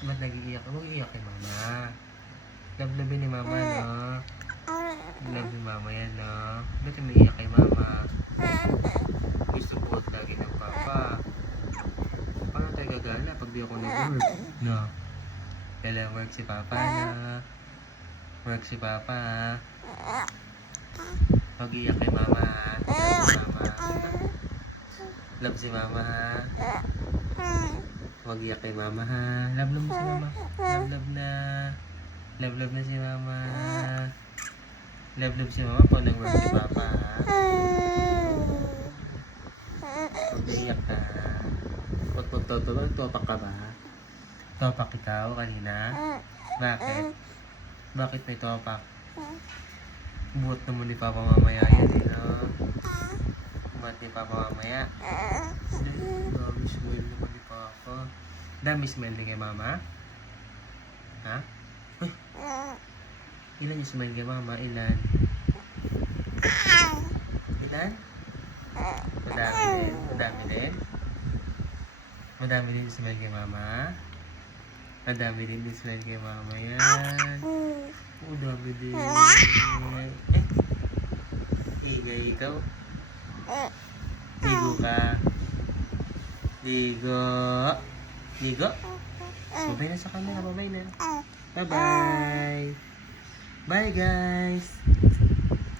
Ba't nag-iiyak? Huwag iiyak kay mama. Love-love ni mama, no? Love ni mama yan, no? Ba't umiiyak kay mama? Gusto po lagi ng papa. Paano tayo gagala pag di ako nag-work? No? Kailangan work si papa na. Work si papa, ha? Pag iiyak kay mama, ha? Love si mama. Love si mama, ha? Huwag iyak kay mama, ha? Love mo si mama. Love na. Love na si mama. Love si mama pag nag-work si papa, ha? Huwag iyak ka. Huwag magtutulog. Topak ka ba? Topak ikaw kanina? Bakit? Bakit may topak? Buot naman ni papa mamaya yan, eh, no? Buot ni papa mamaya. Dami smile naman ni papa. Dami smile din kay mama? Ha? Uy! Ilan yung smile kay mama? Ilan? Ilan? Madami din? Madami din? Madami din yung smile kay mama? Madami din yung smile kay mama yan. Oh, dami din. Eh? Higay ikaw? Ligo ka? Ligo? Ligo? Babay na sa camera, babay na. Bye-bye! Bye guys!